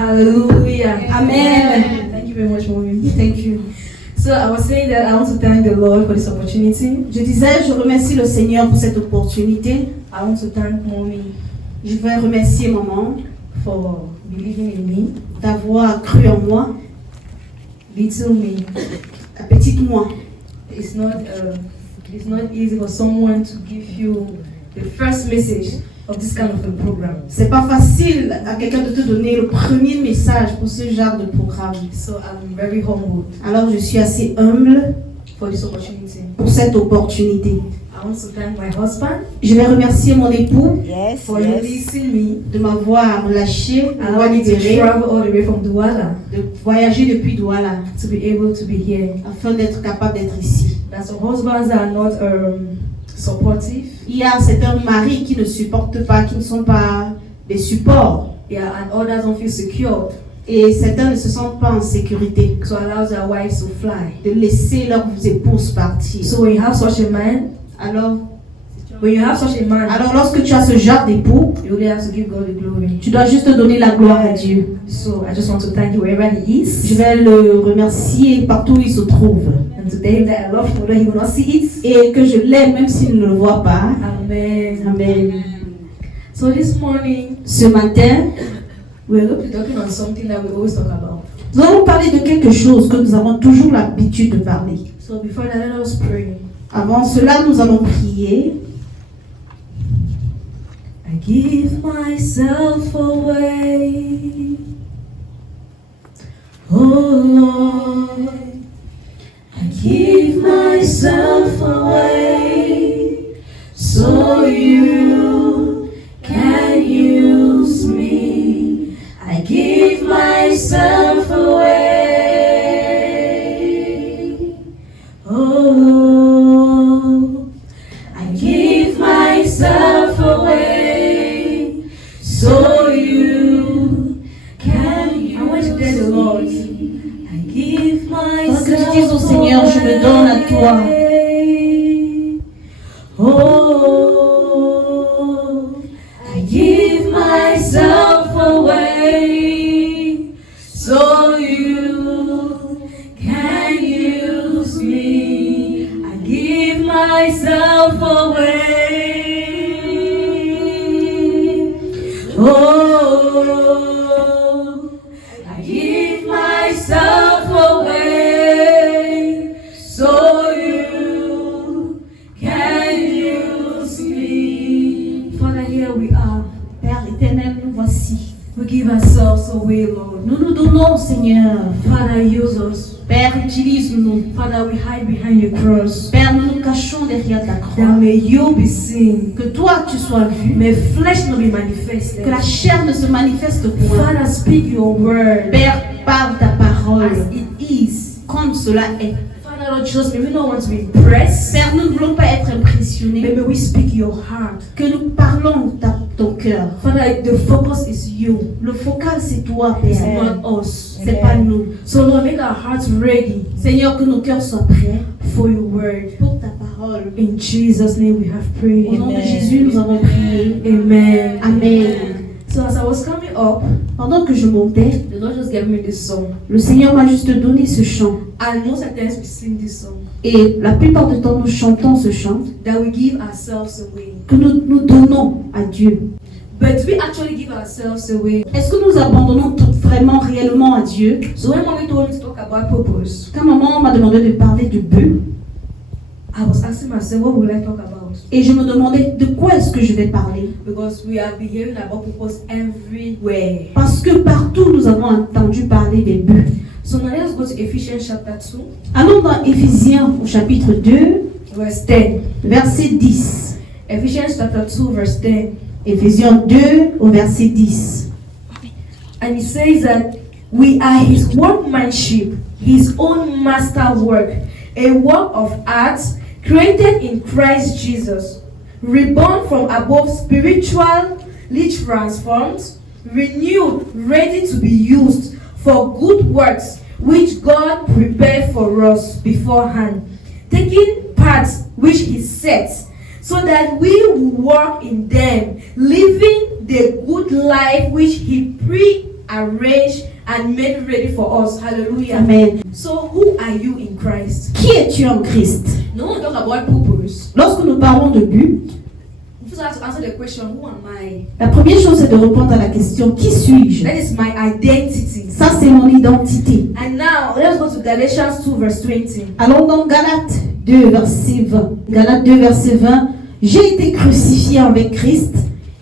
Hallelujah. Amen. Thank you very much, Mommy. Thank you. So I was saying that I want to thank the Lord for this opportunity. Je disais, je remercie le Seigneur pour cette opportunité. I want to thank Mommy Je vais remercier maman for believing in me, d'avoir cru en moi, little me. la petite moi. It's not easy for someone to give you the first message of this kind of a program. C'est pas facile à quelqu'un de te donner le premier message pour ce genre de programme. So I'm very humbled Alors je suis assez humble for this opportunity. pour cette opportunité. I want to thank my husband Je vais remercier mon époux for releasing me, de m'avoir lâché, de m'avoir allowing me to libéré, travel all the way from Douala de voyager depuis Douala to be able to be here. afin d'être capable d'être ici. That some husbands are not supportive. Il y a certains maris qui ne supportent pas, qui ne sont pas des supports. Yeah, and others don't feel secured, Et certains ne se sentent pas en sécurité so allow their wives to fly. de laisser leurs épouses partir. So when you have such a man, Alors lorsque tu as ce genre d'époux, you really have to give God the glory. tu dois juste donner la gloire à Dieu. So I just want to thank you wherever he Je is. vais le remercier partout où il se trouve. And today that I love him, although he will not see it. Et que je l'aime même s'il ne le voit pas. Amen. Amen. So this morning, Ce matin, we're going to be talking on something that we always talk about. nous allons parler de quelque chose que nous avons toujours l'habitude de parler. So before that, let us pray. Avant cela, nous allons prier. I give myself away, oh Lord. I give myself away, so you can use me. I give myself away, oh Lord. I give myself away. So you can use me. I want to tell the Lord, I give Parce que tu myself dis au Seigneur, je me donne à toi. away. Oh, I give myself away. So you can use me. I give myself away. Oh, I give myself away, so you can use me. Father, here we are. Père éternel, nous voici. We give ourselves away, Lord. Nous nous donnons, Seigneur. Father, use us. Père, utilise-nous. Father, we hide behind your cross. Père, nous nous cachons derrière ta croix. That may you be seen. Que toi, tu sois vu. May flesh not be manifested. Que la chair ne se manifeste point. Father, speak your word Père, parle ta parole as it is. comme cela est. Father, Lord Jesus, may we not want to be impressed. Père, nous ne voulons pas être impressionnés. Maybe we speak your heart. Que nous parlons ton cœur. Father, the focus is you. Le focal, c'est toi, It's Père. not us. C'est pas nous. So Lord, make our hearts ready Seigneur, que nos cœurs soient prêts for your word. pour ta parole. In Jesus' name we have prayed. Au nom de Jésus, nous avons prié. Amen. Amen. So as I was coming up, Pendant que je montais, the Lord just gave me this song. le Seigneur m'a juste donné ce chant. And most of the times we sing this song. Et la plupart du temps, nous chantons ce chant That we give ourselves away. que nous nous donnons à Dieu. But we actually give ourselves away. Est-ce que nous abandonnons vraiment réellement à Dieu? So when mommy told me to talk about purpose, Quand maman m'a demandé de parler du but, I was asking myself, what will I talk about? et je me demandais de quoi est-ce que je vais parler? Because we have been hearing about purpose everywhere. Parce que partout nous avons entendu parler des buts. So now let's go to Ephesians chapter 2, Allons dans Éphésiens au chapitre 2, verse 10. verset 10. Ephesians chapter 2, verse 10. Éphésiens 2 au verset 10. And it says that we are his workmanship, his own masterwork, a work of art created in Christ Jesus, reborn from above, spiritually transformed, renewed, ready to be used for good works which God prepared for us beforehand, taking paths which he set, so that we will walk in them, living the good life which he arranged, and made ready for us. Hallelujah. Amen. So, who are you in Christ? Qui es-tu en Christ? No one talk about purpose. Lorsque nous parlons de but, We first have to answer the question, who am I? la première chose c'est de répondre à la question qui suis-je? That is my identity. Ça c'est mon identité. And now, let's go to Galatians 2 verse 20. Allons dans Galates 2 verset 20. Galates 2 verset 20. J'ai été crucifié avec Christ,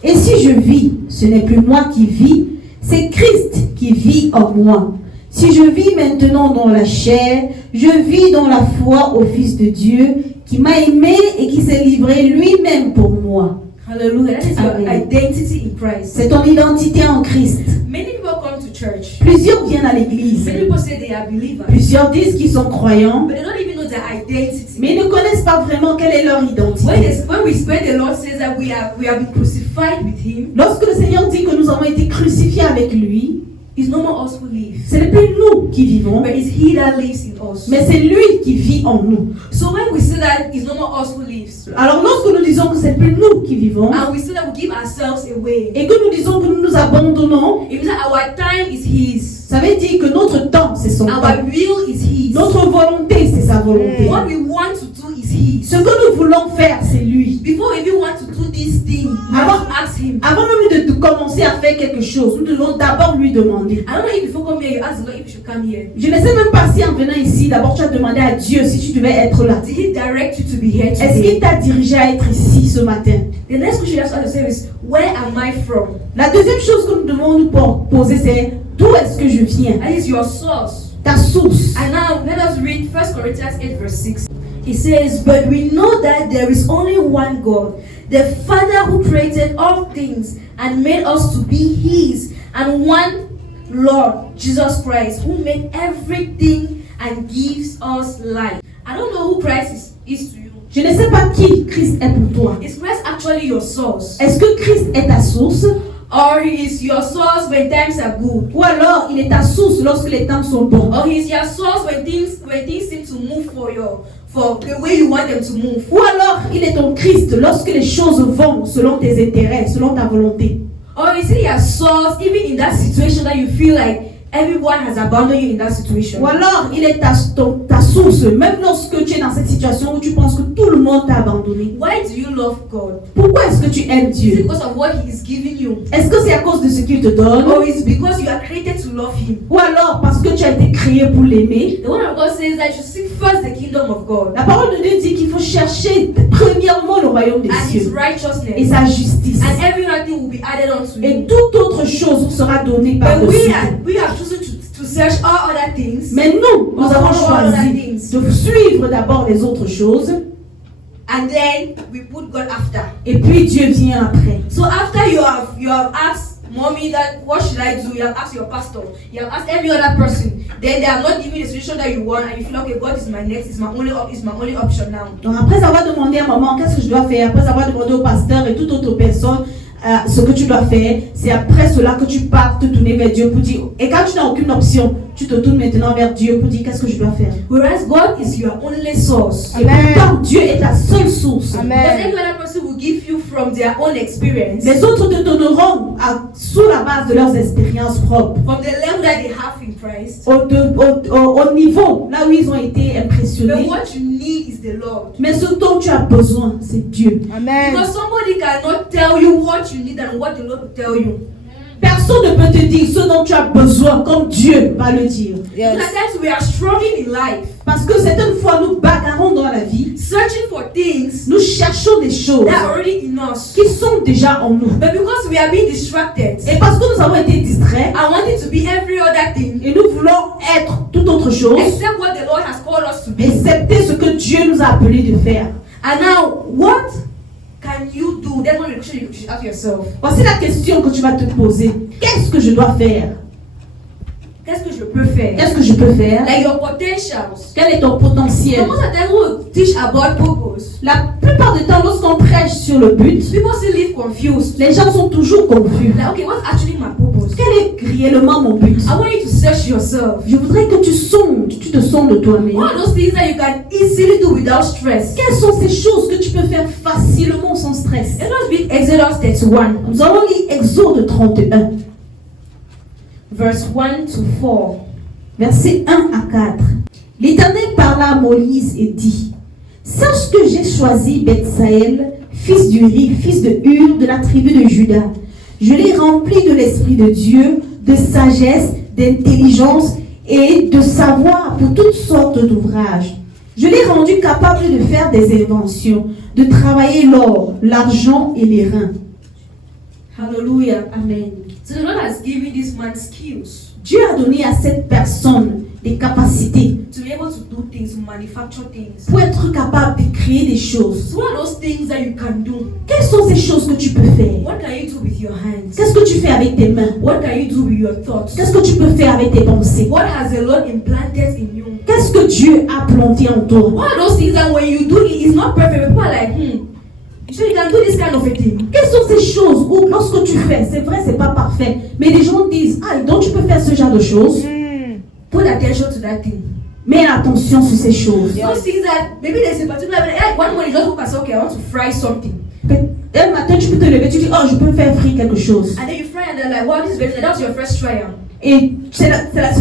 et si je vis, ce n'est plus moi qui vis, c'est Christ qui vit en moi. Si je vis maintenant dans la chair, je vis dans la foi au Fils de Dieu qui m'a aimé et qui s'est livré lui-même pour moi. Hallelujah. That is your Amen. identity in Christ. C'est ton identité en Christ. Many people come to church. Plusieurs viennent à l'église. Many people say they are believers. Plusieurs disent qu'ils sont croyants, But they don't even know their identity. mais ils ne connaissent pas vraiment quelle est leur identité. When the Lord says that we have been crucified with Him, Lorsque le Seigneur dit que nous avons été crucifiés avec lui, it's no more us who live, ce n'est plus nous qui vivons, but it's He that lives in us. mais c'est lui qui vit en nous. So when we say that it's no more us who lives, Alors lorsque nous disons que c'est plus nous qui vivons, and we say that we give ourselves away, et que nous disons que nous nous abandonnons, it means that our time is His, ça veut dire que notre temps c'est son our temps. will is His, Notre volonté c'est sa volonté. what we want to do is His. Ce que nous voulons faire c'est lui. Before we even want to do this thing, we have to ask Him. Avant même de commencer à faire quelque chose, nous devons d'abord lui demander. I don't know if before coming here you ask the Lord if you should come here. Je ne sais même pas si en venant ici, d'abord tu as demandé à Dieu si tu devais être là. Did He direct you to be here Est-ce today? qu'il t'a dirigé à être ici ce matin? The next question you have to ask yourself is, where am I from? La deuxième chose que nous devons nous poser, c'est d'où est-ce que je viens? That is your source. Ta source. And now let us read 1 Corinthians 8 verse 6. He says, but we know that there is only one God, the Father who created all things and made us to be His, and one Lord, Jesus Christ, who made everything and gives us life. I don't know who Christ is to you. Je ne sais pas qui Christ est pour toi. Is Christ actually your source? Est-ce que Christ est ta source? Or He is your source when times are good? Ou alors il est ta source lorsque les temps sont bons? Or He is your source when things seem to move for the way you want them to move? Ou alors il est ton Christ lorsque les choses vont selon tes intérêts, selon ta volonté? Or is it your source even in that situation that you feel like everyone has abandoned you in that situation? Ou alors il est ta source, même lorsque tu es dans cette situation où tu penses que tout le monde t'a abandonné. Why do you love God? Pourquoi est-ce que tu aimes Is it Dieu? because of what He is giving you? Est-ce que c'est à cause de ce qu'il te donne? Or is it because you are created to love Him? Ou alors parce que tu as été créé pour l'aimer? The Word of God says that you should seek first the kingdom of God La parole de Dieu dit qu'il faut chercher premièrement le royaume des and His cieux et righteousness, sa justice. and every other thing will be added unto Et you. toute autre chose vous sera donnée But par-dessus. we have chosen to search all other things, Mais nous avons choisi de suivre d'abord les autres choses and then we put God after. et puis Dieu vient après. So after you have asked mommy that what should I do, you have asked your pastor, you have asked every other person, then they are not giving you the solution that you want, and you feel okay, God is my next, is my only option now. Donc après avoir demandé à maman qu'est-ce que je dois faire, après avoir demandé au pasteur et toute autre personne ce que tu dois faire, c'est après cela que tu pars te tourner vers Dieu pour dire, et quand tu n'as aucune option, tu te tournes maintenant vers Dieu pour dire qu'est-ce que je dois faire. Whereas God is your only source. Et pourtant Dieu est ta seule source. Because every other person will give you from their own experience, Les autres te donneront sous la base de leurs expériences propres, from the level that they have in Christ. au niveau là où ils ont été But impressionnés. what you need is the Lord. Mais ce dont tu as besoin, c'est Dieu. Because somebody cannot tell you what you need and what the Lord will tell you. Personne ne peut te dire ce dont tu as besoin comme Dieu va le dire. Because at times we are struggling in life, Parce que certaines fois nous bagarrons dans la vie, searching for things nous cherchons des choses that are already in us. qui sont déjà en nous. But because we are being distracted Et parce que nous avons été distraits and wanting to be every other thing et nous voulons être toute autre chose, except what the Lord has called us to be. excepté ce que Dieu nous a appelé de faire. And now, what can you do? That's one question you should ask yourself. Voici la question que tu vas te poser. Qu'est-ce que je dois faire? Qu'est-ce que je peux faire? Qu'est-ce que je peux faire? Like your potentials. Quel est ton potentiel? Most of the time we teach about purpose. La plupart du temps, lorsqu'on prêche sur le but, People still live confused. les gens sont toujours confus. Like, okay, what's actually my purpose? Quel est réellement mon but? I want you to search yourself. Je voudrais que tu te sondes toi-même. What are those things that you can easily do without stress? Quelles sont ces choses que tu peux faire facilement sans stress? Let us read Exodus 31. Nous allons lire Exode 31. verse 1 to 4. Versets 1 à 4. L'Éternel parla à Moïse et dit: Sache que j'ai choisi Bethsaël, fils d'Uri, fils de Hur, de la tribu de Juda. Je l'ai rempli de l'Esprit de Dieu, de sagesse, d'intelligence et de savoir pour toutes sortes d'ouvrages. Je l'ai rendu capable de faire des inventions, de travailler l'or, l'argent et les reins. Hallelujah. Amen. So the Lord has given this man skills Dieu a donné à cette personne des capacités to be able to do things, to manufacture things. pour être capable de créer des choses. So what are those things that you can do? Quelles sont ces choses que tu peux faire? What can you do with your hands? Qu'est-ce que tu fais avec tes mains? What can you do with your thoughts? Qu'est-ce que tu peux faire avec tes pensées? What has the Lord implanted in you? Qu'est-ce que Dieu a planté en toi? What are those things that when you do it, it's not perfect? People are like, so you can do this kind of a thing. Quelles sont ces choses où lorsque tu fais, c'est vrai, c'est pas parfait, mais les gens disent, ah, donc tu peux faire ce genre de choses? Put attention to that thing. Mets attention sur ces choses. Those things that maybe there's a particular like one morning you just look and say, okay, I want to fry something. Un matin, tu peux te lever, tu dis, oh, je peux faire frire quelque chose. And then you fry and they're like, wow, this is very nice. That was your first trial. Et c'est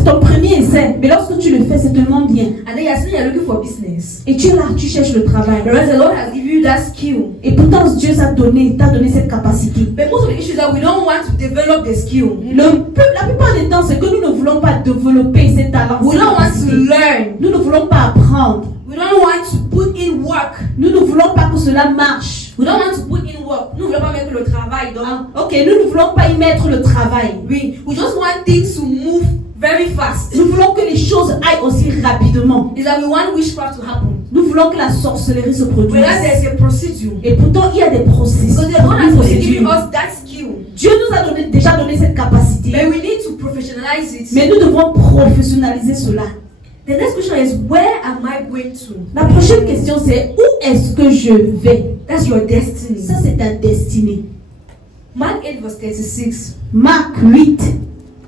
ton premier essai, mais lorsque tu le fais, c'est tellement bien. And then you're looking for business. Et tu es là, tu cherches le travail. Whereas the Lord has given you that skill. Et pourtant, Dieu t'a donné cette capacité. But most of the issues that we don't want to develop the skill. La plupart des temps, c'est que nous ne voulons pas développer ces talents. We don't want to learn. Nous ne voulons pas apprendre. We don't want to put in work. Nous ne voulons pas que cela marche. We don't want to put in work. Nous ne voulons pas mettre le travail. Donc, ok, nous ne voulons pas y mettre le travail. we just want things to move very fast. Nous voulons que les choses aillent aussi rapidement. Is that we want witchcraft to happen. Nous voulons que la sorcellerie se produise. Whereas there's a procedure. Et pourtant, il y a des processus. So the Lord has already given us that skill. Dieu nous a déjà donné cette capacité. But we need to professionalize it. Mais nous devons professionnaliser cela. The next question is, where am I going to? La prochaine question, c'est où est-ce que je vais? That's your destiny. Ça, c'est ta destinée. Mark 8 verse 36. Marc 8,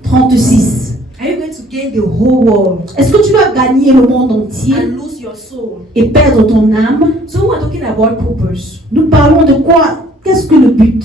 36. Are you going to gain the whole world Est-ce que tu dois gagner le monde entier and lose your soul? et perdre ton âme? So we're talking about purpose. Nous parlons de quoi? Qu'est-ce que le but?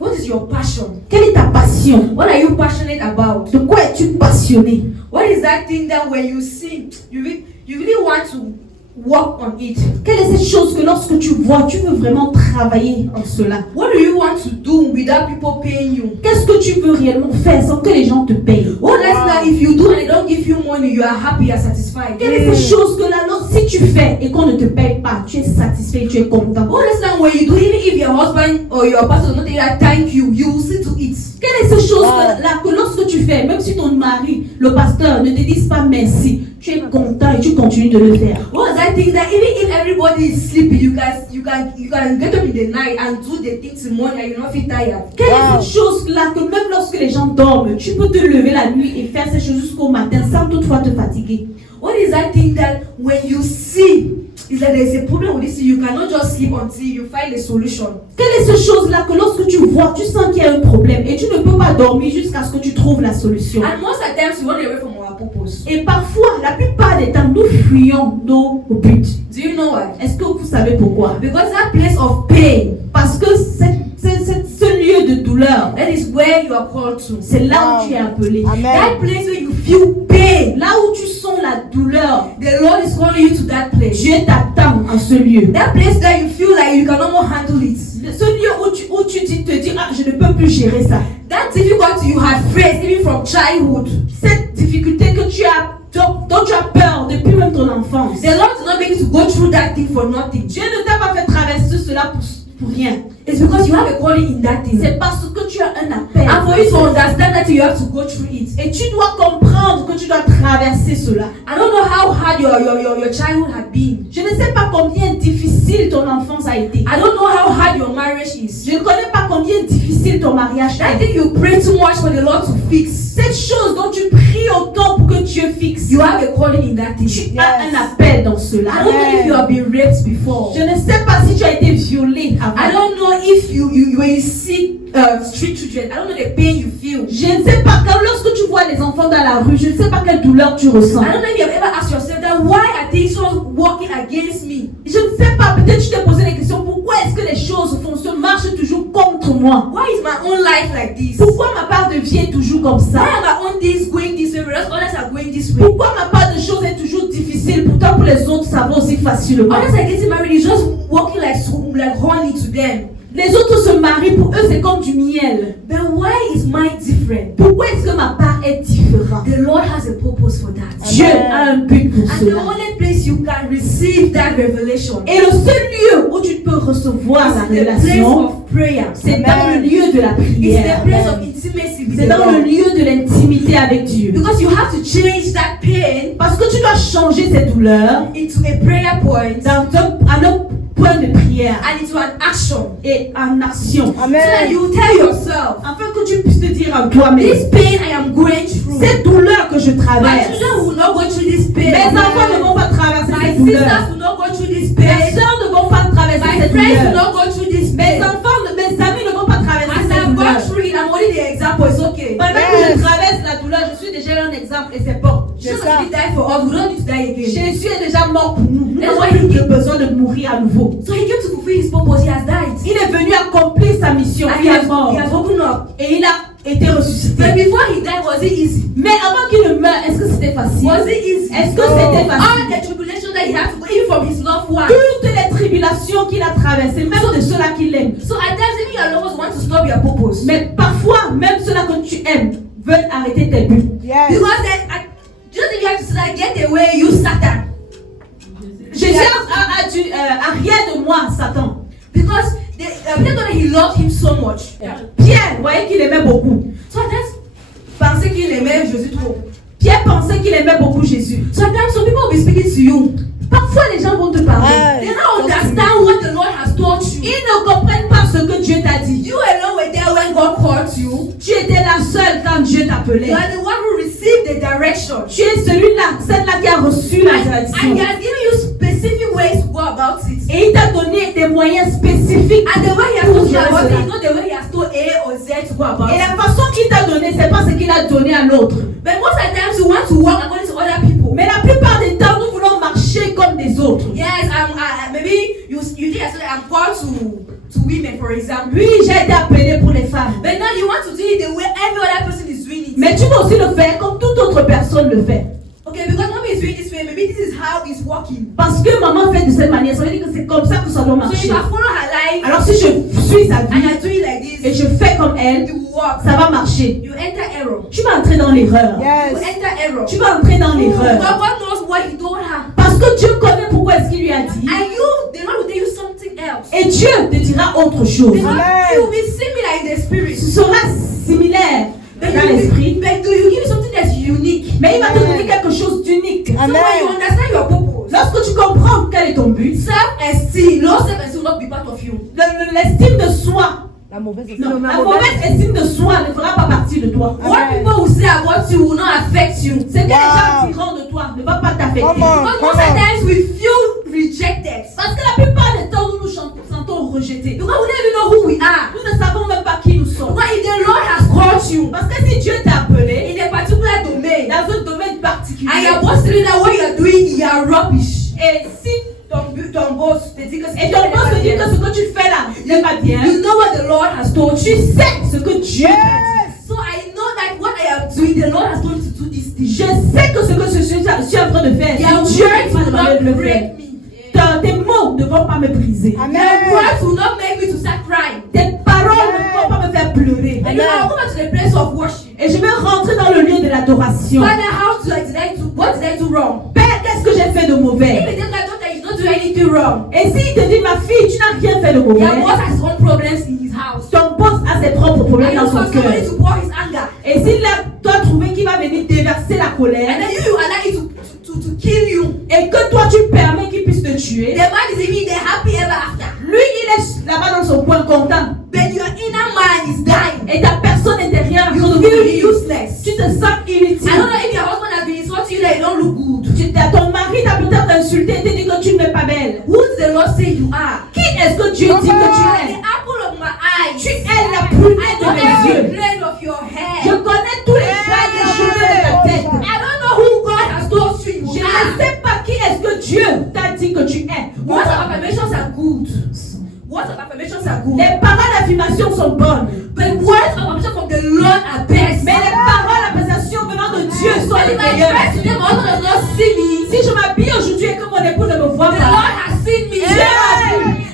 What is your passion? Quelle est ta passion? What are you passionate about? De quoi es-tu passionné? What is that thing that when you see, you really want to work on it? Quelle est cette chose que lorsque tu vois, tu veux vraiment travailler en cela? What do you want to do without people paying you? Qu'est-ce que tu veux réellement faire sans que les gens te payent? What is that if you do and they don't give you money, you are happy, you are satisfied? Quelle est cette chose que là, si tu fais et qu'on ne te paye pas, tu es satisfait, tu es content? What is that when you do, even if your husband or your pastor does not tell you thank you, you will see to it. Quelle est cette chose là que lorsque tu fais, même si ton mari, le pasteur, ne te dise pas merci, tu es content et tu continues de le faire? What is that thing that even if everybody is sleeping, you can get up in the night and do the things in the morning and you not feel tired? Quelle est cette chose là que même lorsque les gens dorment, tu peux te lever la nuit et faire ces choses jusqu'au matin sans toutefois te fatiguer? What is that thing that when you see is that there's a problem with this, you cannot just sleep until you find a solution? Quelle est cette chose là que lorsque tu vois, tu sens qu'il y a un problème et tu ne peux pas dormir jusqu'à ce que tu trouves la solution? And most of the times we run away from our purpose. Et parfois, la plupart des temps, nous fuyons nos buts. Do you know why? Est-ce que vous savez pourquoi? Because that place of pain, Parce que ce lieu de douleur, that is where you are called to. c'est là où tu es appelé. That place where you feel pain, Là où tu sens la douleur, the Lord is calling you to that place. Dieu t'attend en ce lieu. That place that you feel like you can almost handle it. Ce lieu où tu te dis, ah, je ne peux plus gérer ça. That difficulty you have faced even from childhood. Cette difficulté que tu as, dont tu as peur depuis même ton enfance. The Lord did not make you to go through that thing for nothing. Dieu ne t'a pas fait traverser cela pour rien. It's because you have a calling in that thing. C'est parce que tu as un appel. And for you to understand that you have to go through it. Et tu dois comprendre que tu dois traverser cela. I don't know how hard your childhood had been. Je ne sais pas combien difficile ton enfance a été. I don't know how hard your marriage is. Je ne connais pas combien difficile ton mariage a I été. think you pray too much for the Lord to fix. Cette chose dont tu pries autant pour que Dieu fixe. You have a calling in that thing. Tu as un appel dans cela. I don't know if you have been raped before. Je ne sais pas si tu as été violé avant. I don't know if you when you see street children, I don't know the pain you feel. Je ne sais pas quand lorsque tu vois les enfants dans la rue, je ne sais pas quelle douleur tu ressens. I don't know if you have ever asked yourself that why are things so working against me? Je ne sais pas, peut-être tu t'es posé la question, pourquoi est-ce que les choses marchent toujours contre moi? Why is my own life like this? Pourquoi ma part de vie est toujours comme Why ça? am I on this going this way, whereas others are going this way? Pourquoi ma part de choses est toujours difficile, pourtant pour les autres ça va aussi facilement? Others are getting married, it's just walking like honey to them. Les autres se marient, pour eux c'est comme du miel. But why is mine different? Pourquoi est-ce que ma part est différente? The Lord has a purpose for that. Dieu a un but pour And the cela. only place you can receive that revelation Et le seul lieu où tu peux recevoir la is the place révélation, of prayer. c'est dans le lieu de la It's prière. the place of intimacy with C'est the dans le Lord. lieu de l'intimité avec Dieu. Because you have to change that pain Parce que tu dois changer cette douleur into a prayer point dans un point de prière and into an action. et en action. So that you tell yourself, Afin que tu puisses te dire en toi-même, this pain I am going through, cette douleur que je my traverse, children will not go through this mes pain. enfants ne vont pas traverser My cette douleur. sisters will not go through this Mes pain. soeurs ne vont pas traverser My cette friends will douleur. not go through this Mes pain. enfants, mes amis ne vont pas traverser As cette I've douleur. gone through it, I'm only the example, it's okay. Pendant que je traverse la douleur, je suis déjà un exemple et c'est bon. Jesus did die for us, we don't need to die again. Jésus est déjà mort pour nous. Nous That's n'avons why plus he- de besoin de mourir à nouveau. So he came to fulfill his purpose, he has died. Il est venu accomplir sa mission. And Il est mort. he has woken up. Et il a été But ressuscité. before he died, was it easy? Mais avant qu'il ne meure, est-ce que c'était facile? Was it easy? Est-ce que c'était All facile? the tribulation that he had to go, even from his loved one. Toutes les tribulations qu'il a traversées, même de ceux-là qu'il aime. So at times, even your loved ones want to stop your purpose. Mais parfois, même ceux-là que tu aimes veulent arrêter tes buts. Because then, just if you have to say, like, get away, you Satan. Jésus a dit, arrière de moi, Satan. Because Peter thought that he loved him so much. Pierre, vous voyez qu'il aimait beaucoup. So at times, pensait qu'il aimait Jésus trop. Pierre pensait qu'il aimait beaucoup Jésus. So at times, some people will be speaking to you. Parfois, les gens vont te parler. They don't understand what the Lord has taught you. Ils ne comprennent pas ce que Dieu t'a dit. You alone were there when God called you. Tu étais la seule quand Dieu t'appelait. You are the one who received the direction. Tu es celui-là, celle-là qui a reçu la And direction. he has given you specific ways to go about it. Et il t'a donné des moyens spécifiques. And the way he has pour told you gérer about it cela. is not the way he has told A or Z to go about Et it. la façon qu'il t'a donné, c'est pas ce qu'il a donné à l'autre. But most of the times you want to walk according to other people. Mais la plupart des temps, nous voulons marcher comme des autres. Yes, maybe you think I said I'm called to women, for example. Oui, j'ai été appelé pour les femmes. But now you want to do it the way every other person is doing it. Mais tu peux aussi le faire comme toute autre personne le fait. Okay, because mommy is doing this way, maybe this is how it's working. Parce que maman fait de cette manière, ça veut dire que c'est comme ça que ça doit So if marcher. I follow her life Alors si je suis sa and vie I do it like et this, je fais comme elle, it will work. ça va marcher. You enter error. Tu vas entrer dans l'erreur. You enter error. Tu vas entrer dans l'erreur. God knows what he told her. Parce que Dieu connaît pourquoi est-ce qu'il lui a dit. And you, the Lord will tell you something else. Et Dieu te dira autre chose. Because it will be similar in the spirit. Ce sera similaire But dans l'esprit. do you give something that's unique? Mais il va te donner quelque chose d'unique. So when you understand your purpose, Lorsque tu comprends quel est ton but, self-esteem, low self-esteem will not be part of you. l'estime de soi, La mauvaise non, la mauvaise estime de soi ne fera pas partie de toi. What people will say about you will not affect you. Ce que les gens diront de toi ne va pas t'affecter. Because most of the times we feel rejected. Parce que la plupart des temps, nous nous sentons rejetés. Because we don't even know who we are. Nous ne savons même pas qui nous sommes. But if the Lord has called you Parce que si Dieu t'a appelé in a particular domain, dans un domaine and particulier, your boss telling that what you are doing, you are rubbish. et si Ton boss te dit que et ton boss te dit que ce que tu fais là n'est pas bien, you know what the Lord has told tu you. sais ce que Dieu t'a dit. So I know that what I am doing, the Lord has told me to do this thing. Je sais que ce que je suis en train de faire, Your c'est Dieu words qui m'a will demandé de not le faire. break me. Tes mots ne vont pas me briser. Your words will not make me to start crying. Tes paroles ne vont pas me faire pleurer. And you know, I'll go back to the place of worship. Et je vais rentrer dans le lieu de l'adoration. Father, what did I do wrong? Père, qu'est-ce que j'ai fait de If mauvais? you tell my daughter you don't do anything wrong, Et s'il te dit, ma fille, tu n'as rien fait de your mauvais, boss has his own problems in his house. ton boss a ses propres And problèmes you dans son want somebody cœur. to pour his anger. Et s'il a toi trouvé qu'il va venir déverser la colère, And then you allow it to kill you. et que toi tu permets qu'il puisse te tuer, The man is even there happy ever after. lui il est là-bas dans son coin content. But your inner man is dying. Et ta personne intérieure You est en train de feel mourir. useless. Tu te sens inutile. I don't know if your husband has been insulting you that you don't look good. Ton mari t'a peut-être insulté et t'a dit que tu n'es pas belle. Who does the Lord say you are? Qui est-ce que Dieu dit que You are tu the es? apple of my eye. Tu es la plus I belle know de mes every yeux. grain of your Je hair. connais tous les poils des cheveux de ta tête. I don't know who God has told you Je you ne are. sais pas qui est-ce que Dieu t'a dit que tu es. Words of affirmations are good. Words of affirmations are good. Les paroles d'affirmation je sois le If I meilleur. dress today, my husband does not see me. Si je m'habille aujourd'hui et que mon époux ne me voit The pas, Lord has seen me. Yeah.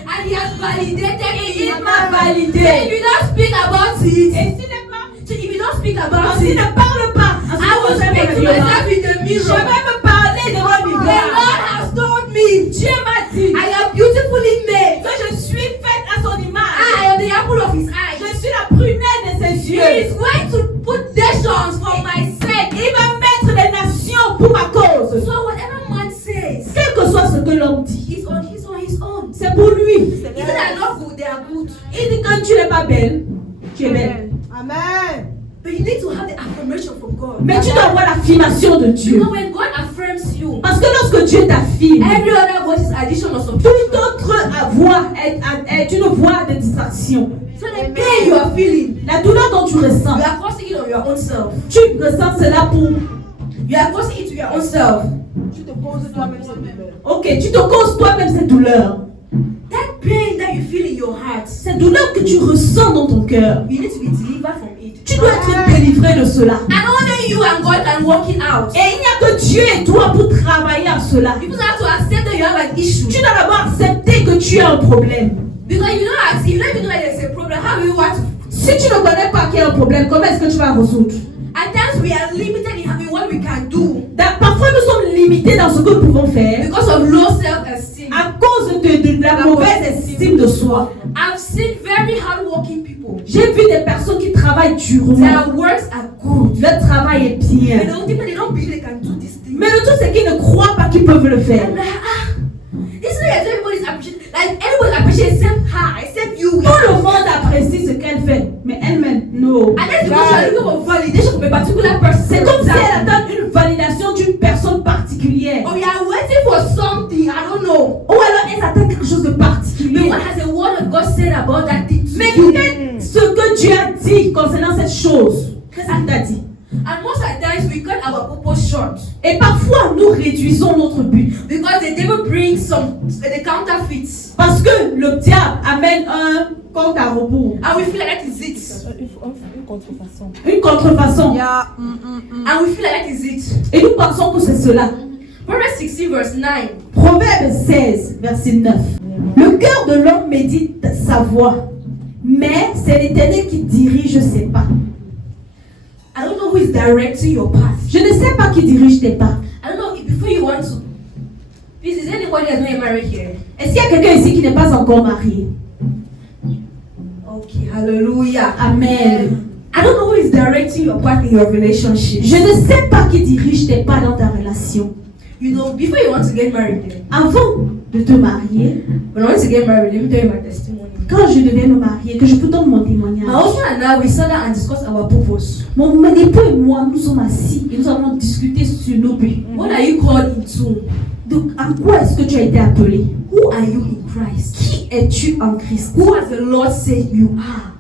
And He has validated me. il m'a validé. So if you don't speak about it, Et s'il n'est pas, so if you don't speak about s'il it, ne parle pas, I will speak to myself in the je mirror. vais me parler devant le The miroir. Lord has told me, Dieu m'a dit I am beautifully made. que je suis faite à son image. I am the apple of His eye. Je suis la prunelle de ses He yeux. is going to put nations for my sake. Il va mettre les nations pour ma cause. So whatever man says, Quel que soit ce que l'homme dit, is on his own. c'est pour lui. If they are not good, they are good. Il dit quand tu n'es pas belle, tu es belle. Amen. But you need to have the affirmation from God. Mais tu dois avoir l'affirmation de Dieu. You know, when God affirms you, Parce que lorsque Dieu t'affirme, every other voice is addition or toute subtraction. autre voix est une voix de distraction. So the pain you are feeling, La douleur dont tu ressens, you are causing it on your own self. tu ressens cela pour... You are causing it to your own self. Tu te poses toi-même cette douleur. Ok, tu te causes toi-même cette douleur. That pain that you feel in your heart, Cette douleur que tu ressens dans ton cœur, you need to be delivered from it. tu dois être délivré de cela. And only you and God can work it out. Et il n'y a que Dieu et toi pour travailler à cela. You just have to accept that you have an issue. Tu dois d'abord accepter que tu as un problème. Because you don't even know that there's a problem. How do you want to? Si tu ne connais pas qu'il y a un problème, comment est-ce que tu vas résoudre? At times we are limited in having what we can do Parfois nous sommes limités dans ce que nous pouvons faire because of low self-esteem. à cause de la mauvaise estime de soi. I've seen very hardworking people. J'ai vu des personnes qui travaillent durement. Their works are good. Leur travail est But bien. they don't believe they can do this thing. Mais le tout c'est qu'ils ne croient pas qu'ils peuvent le faire. I'm like, it's not that everybody's appreciating. Like everybody appreciates except her, except you. Tout le monde apprécie ce qu'elle fait, mais elle-même, non. And that's because you're looking for validation from a particular person. C'est comme si elle attend une validation d'une personne particulière. Or you are waiting for something, I don't know. Ou alors elle attend quelque chose de But particulier. what has the word of God said about that thing to Mais you? qu'est-ce que Dieu a dit concernant cette chose? Qu'est-ce qu'il t'a dit? And most of the times we cut our purpose short Et parfois nous réduisons notre but. because the devil brings the counterfeits, Parce que le diable amène un compte à rebours. and we feel like that is it. Une contrefaçon. Une contrefaçon. Yeah. And we feel like that is it. Et nous pensons que c'est cela. Proverbs 16 verse 9. Proverbe 16, verset 9. Le cœur de l'homme médite sa voie, mais c'est l'Éternel qui dirige ses pas. I don't know who is directing your path. Je ne sais pas qui dirige tes pas. I don't know if before you want to. Please, is anybody that's not married here? Est-ce qu'il y a quelqu'un ici qui n'est pas encore marié? Okay, hallelujah. Amen. I don't know who is directing your path in your relationship. Je ne sais pas qui dirige tes pas dans ta relation. You know, before you want to get married, Avant de te marier, when I want to get married, let me tell you my testimony. quand je devais me marier, que je vous donne mon témoignage. My husband and I, we sat down and discussed our purpose. Mon époux et moi, nous sommes assis et nous avons discuté sur nos buts. What are you called into? Donc, à quoi est-ce que tu as été appelé? Who are you in Christ? Qui es-tu en Christ? Who has the Lord said you are?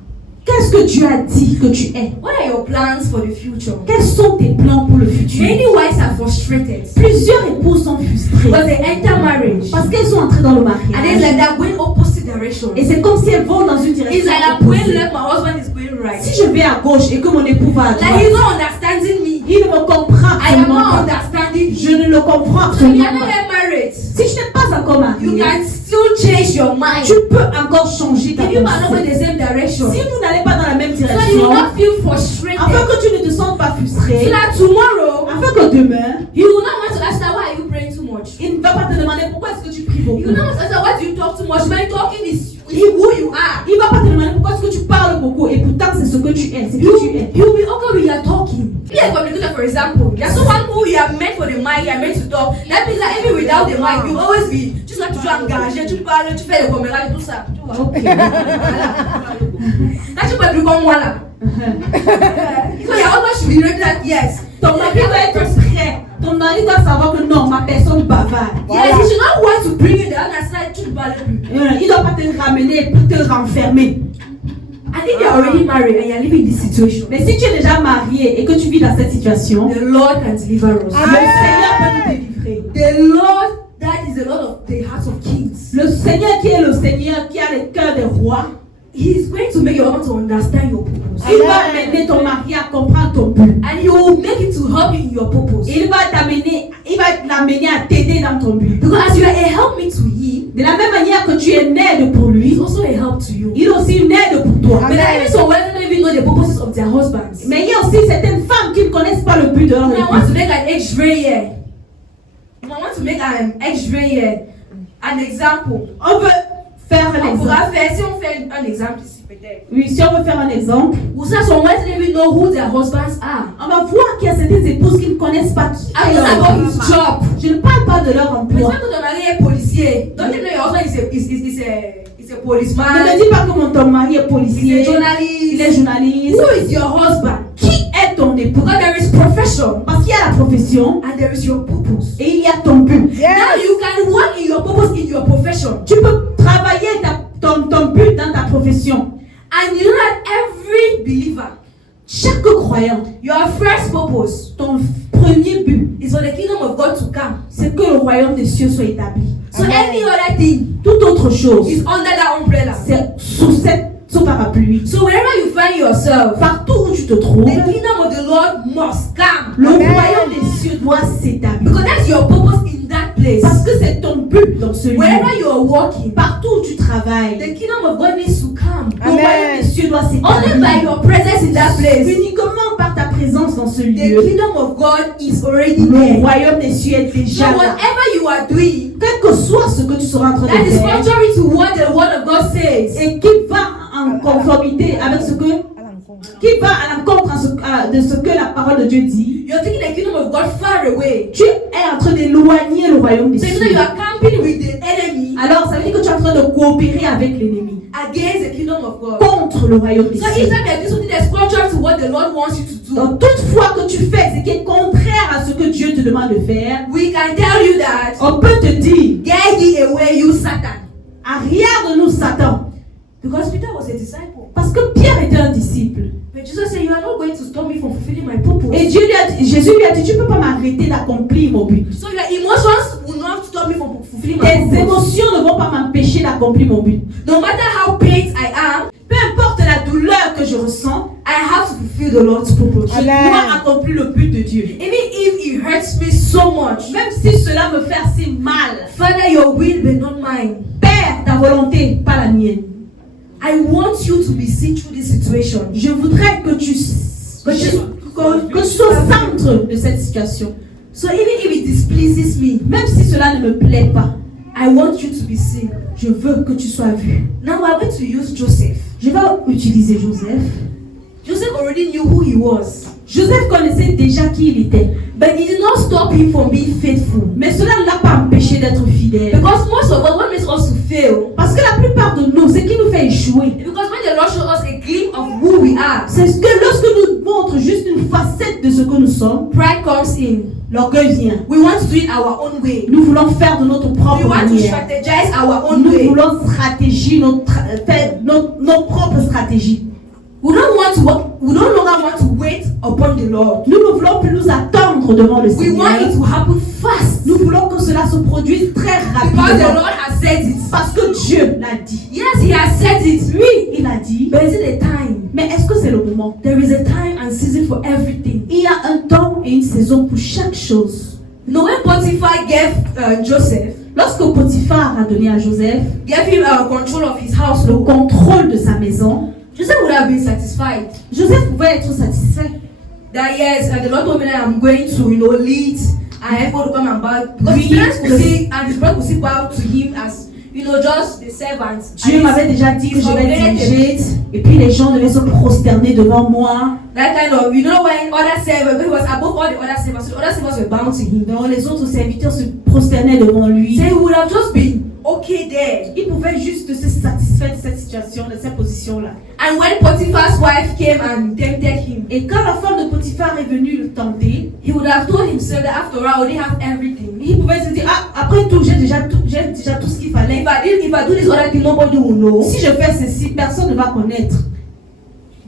Qu'est-ce que Dieu a dit que tu es? What are your plans for the future? Quels sont tes plans pour le futur? Many wives are frustrated Plusieurs épouses sont frustrées because they enter marriage parce qu'elles sont entrées dans le and it's mariage. like they're going opposite direction. Et c'est comme si elles vont dans une It's direction like I'm going opposée. left, my husband is going right. Si je vais à gauche et que mon époux va à Like droite, he's not understanding me. il ne me comprend I am absolument not pas. understanding Je you. ne le comprends So you absolument are not pas. yet married. Si je n'ai pas encore You marié, can still change your mind. tu peux encore changer ta If you are not going pensée. the same direction, Si vous n'allez pas dans la même so you will direction, not feel frustrated. afin que tu ne te sentes pas So frustré, that tomorrow afin que demain, you will not want to ask that why are you praying too much. il ne va pas te demander pourquoi est-ce que tu pries You beaucoup. will not want to ask that why do you talk too much. When talking is who you are. Il ne va pas te demander pourquoi est-ce que tu parles beaucoup et pourtant c'est ce que tu es, c'est qui tu es. You will be okay when you are talking. Be a communicator, for example. There's someone who you are meant for the mic, you are meant to talk. That means that even without the mic, you always be just like toujours engagé, tu parles, tu fais les caméras et tout ça. Tu vois. Ok. Là, tu peux plus comme moi là. So you always should be ready that yes. Ton mari doit être prêt. Ton mari doit savoir que non, ma personne bavarde. Yes, he should not want to bring you down and say tu ne parles plus. Il ne doit pas te ramener pour te renfermer. And if you are already married and you are living in this situation, Mais si tu es déjà marié et que tu vis dans cette situation, the Lord can deliver us. le Seigneur peut nous délivrer. The Lord, that is the Lord of the hearts of kings. Le Seigneur qui est le Seigneur qui a le cœur des rois, He's going to make your husband to understand your purpose. Il va amener ton mari à comprendre ton but. And he will make it to help you in your purpose. Il va l'amener à t'aider dans ton but. Because as you are a helpmate to him, De la même manière que tu es une aide pour lui, he's also a help to you. il est aussi une aide pour toi. But there are even some women who don't even know the purposes of their husbands. Mais il y a aussi certaines femmes qui ne connaissent pas le but de leur You might want to époux. make an X-ray here. You might want to make an X-ray here. An example. On veut faire un On exemple. pourra faire, si on fait un exemple ici peut-être. Oui, si on veut faire un exemple, Ou ça, some women don't even know who their husbands are. on va voir qu'il y a certaines épouses qui ne connaissent pas qui I est don't leur know about his mari. job. Je ne parle pas de leur Mais emploi. quand ton mari est policier, don't you know your husband is a policeman? Ne me dis pas que ton mari est He's policier, a il journalist. est journaliste. Who is your husband? Qui est ton époux? Because there is profession Parce qu'il y a la profession and there is your purpose. et il y a ton but. Now you can work in your purpose in your profession. Tu peux travailler ton but dans ta profession. And you know that every believer, Chaque croyant, your first purpose ton premier but, is for the kingdom of God to come. c'est que le royaume des cieux soit établi. So any other thing Toute autre chose, is under that umbrella. c'est sous parapluie. So wherever you find yourself, Partout où tu te trouves, the kingdom of the Lord must come. le royaume des cieux doit s'établir. Because that's your purpose in that place. Parce que c'est ton but dans ce lieu. Wherever you are walking, Partout où tu travailles, the kingdom of God needs to come. le royaume des cieux doit Only by s'établir. your presence in that place. Uniquement par ta présence dans ce The lieu, kingdom of God is already le there. royaume des cieux est So déjà là. whatever you are doing, Quel que soit ce que tu seras en train that de is faire, contrary to what the word of God says, et qui va en conformité avec ce que, qui va à l'encontre de ce que la parole de Dieu dit, you're taking the kingdom of God far away. tu es en train d'éloigner le royaume des So you know cieux. you are camping with the enemy Alors ça veut dire que tu es en train de coopérer avec l'ennemi against the kingdom of God. contre le royaume des So cieux. each time you are doing something that's contrary to what the Lord wants you to do, Donc toutefois que tu fais ce qui est contraire à ce que Dieu te demande de faire, we can tell you that, on peut te dire, get thee away, you Satan. arrière de nous Satan. Because Peter was a disciple. Parce que Pierre était un disciple. But Jesus said, you are not going to stop me from fulfilling my purpose. Et Jésus lui a dit, tu ne peux pas m'arrêter d'accomplir mon but. So your emotions will not stop me from fulfilling my Tes purpose. émotions ne vont pas m'empêcher d'accomplir mon but. No matter how pained I am, Peu importe la douleur que je ressens, I have to fulfill the Lord's purpose. je dois accomplir le but de Dieu. Even if it hurts me so much, Même si cela me fait assez mal. Father, your will be not mine. Père, ta volonté, pas la mienne. I want you to be seen through this situation. Je voudrais que tu sois au centre de cette situation. So even if it displeases me, Même si cela ne me plaît pas, I want you to be seen. je veux que tu sois vu. Now we're going to use Joseph. Je vais utiliser Joseph. Joseph already knew who he was, Joseph connaissait déjà qui il était. but it did not stop him from being faithful. Mais cela ne l'a pas empêché d'être fidèle. Because most of us, what makes us to fail, Parce que la plupart de nous, ce qui nous fait échouer, because when the Lord shows us a glimpse of who we are, c'est ce que lorsque nous montre juste une facette de ce que nous sommes, pride comes in. l'orgueil vient. We want to do it our own way. Nous voulons faire de notre We propre want to manière. strategize our own Nous way. voulons faire nos propres stratégies. We don't want to work, we no longer want to wait upon the Lord. Nous ne voulons plus nous attendre devant le We want it Seigneur. to happen fast. Nous voulons que cela se produise très Because the rapidement. Lord has said it. Parce que Dieu l'a dit. Yes, He has said it. Lui, il a dit. But is it a time? Mais est-ce que c'est le moment? There is a time and season for everything. Il y a un temps et une saison pour chaque chose. You know, when Potiphar gave Joseph, Lorsque Potiphar a donné à Joseph gave him control of his le household, contrôle de sa maison, Joseph would have been satisfied. Joseph pouvait être satisfait. That yes, the Lord told me that I'm going to, lead and everybody to come and bow. Because his Oui, parents could le- see, and his brothers could see bow to him as, just the servants. Dieu And m'avait déjà dit que he's je vais upgraded diriger et puis les gens devaient se prosterner devant moi. that kind of, when other servants, when he was above all the other servants, so the other servants were bound to him. Donc les autres serviteurs se prosternaient devant lui. So he would have just been okay there. Il pouvait juste se satisfaire de cette situation, de cette position-là. And when Potiphar's wife came and tempted him, Et quand la femme de Potiphar est venue le tenter, he would have told himself that after all, I already have everything. il pouvait se dire, ah, après tout, j'ai déjà tout ce qu'il fallait. If I do this other thing, nobody will know. Si je fais ceci, personne ne va connaître.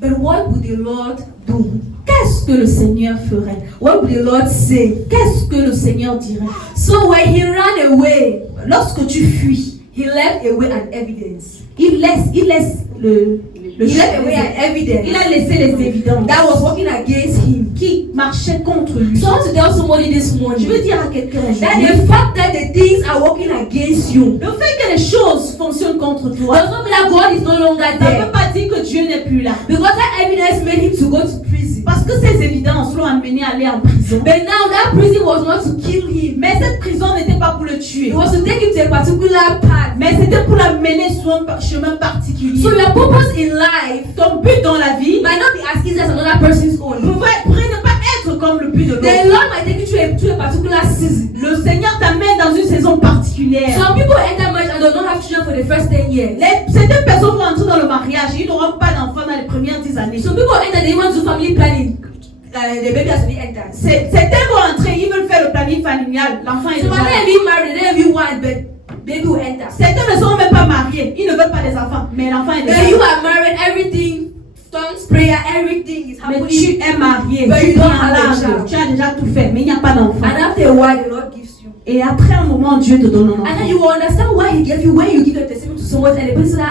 But what would the Lord do? Qu'est-ce que le Seigneur ferait? What would the Lord say? Qu'est-ce que le Seigneur dirait? So when he ran away, Lorsque tu fuis, he left away an evidence. il laisse le He left away chemin. an evidence Il a laissé les évidences that was working against him. qui marchaient contre lui. So I want to tell somebody this Je morning veux dire à quelqu'un that aujourd'hui, the fact that the things are working against you le fait que les choses fonctionnent contre toi, does not mean that God is no longer ça ne there. veut pas dire que Dieu n'est plus là. Because that evidence made him to go to prison. Parce que ces évidences l'ont amené à aller en prison. But now that prison was not to kill him. Mais cette prison n'était pas pour le tuer. It was to take him to a particular path. Mais c'était pour l'amener sur un chemin particulier. So your purpose in life Ton but dans la vie might not be as easy as another person's own. pourrait ne pas être comme le but de The l'autre. Lord might take you to a particular season. Le Seigneur t'amène dans une saison particulière. Some people enter marriage and they don't have children for the first 10 years. Certaines personnes vont entrer dans le mariage et ils n'auront pas d'enfants dans les premières 10 années. Some people enter, they want to do family planning. The baby has to be entered. Certains vont entrer, ils veulent faire le planning familial. L'enfant est So déjà might là. not be married, they don't even want, but baby will enter. Certains ne sont même pas mariés, ils ne veulent pas des enfants, mais l'enfant est déjà When you là. are married, everything, tongues, prayer, everything is Mais happening. tu es marié, But tu you es don't en have a large, child. tu as déjà tout fait, mais il n'y a pas d'enfant. And after a while, the Lord gives you. Et après un moment, Dieu te donne un And then enfant. you will understand why He gave you when you give your testimony to someone and the person said,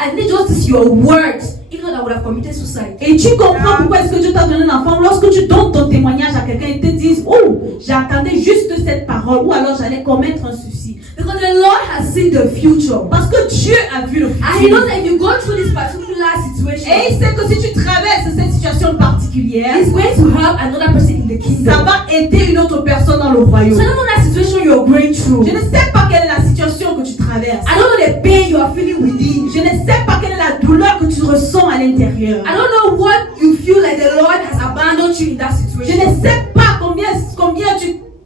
I need just this your words. If not, I would have committed suicide. Et tu comprends pourquoi est-ce que Dieu t'a donné un enfant. Lorsque tu donnes ton témoignage à quelqu'un, ils te disent, oh, j'attendais juste cette parole, ou alors j'allais commettre un suicide. Because the Lord has seen the future. Parce que Dieu a vu le And He knows futur. that if you go through this particular situation, Et il sait que si tu traverses cette situation particulière, He's going to help another person in the ça kingdom. va aider une autre personne dans le So I royaume. don't know that situation you're going through. Je ne sais pas quelle est la situation que tu traverses. I don't know the pain you are feeling within. Je ne sais pas quelle est la douleur que tu ressens à l'intérieur. I don't know what you feel like the Lord has abandoned you in that Je situation. ne sais pas combien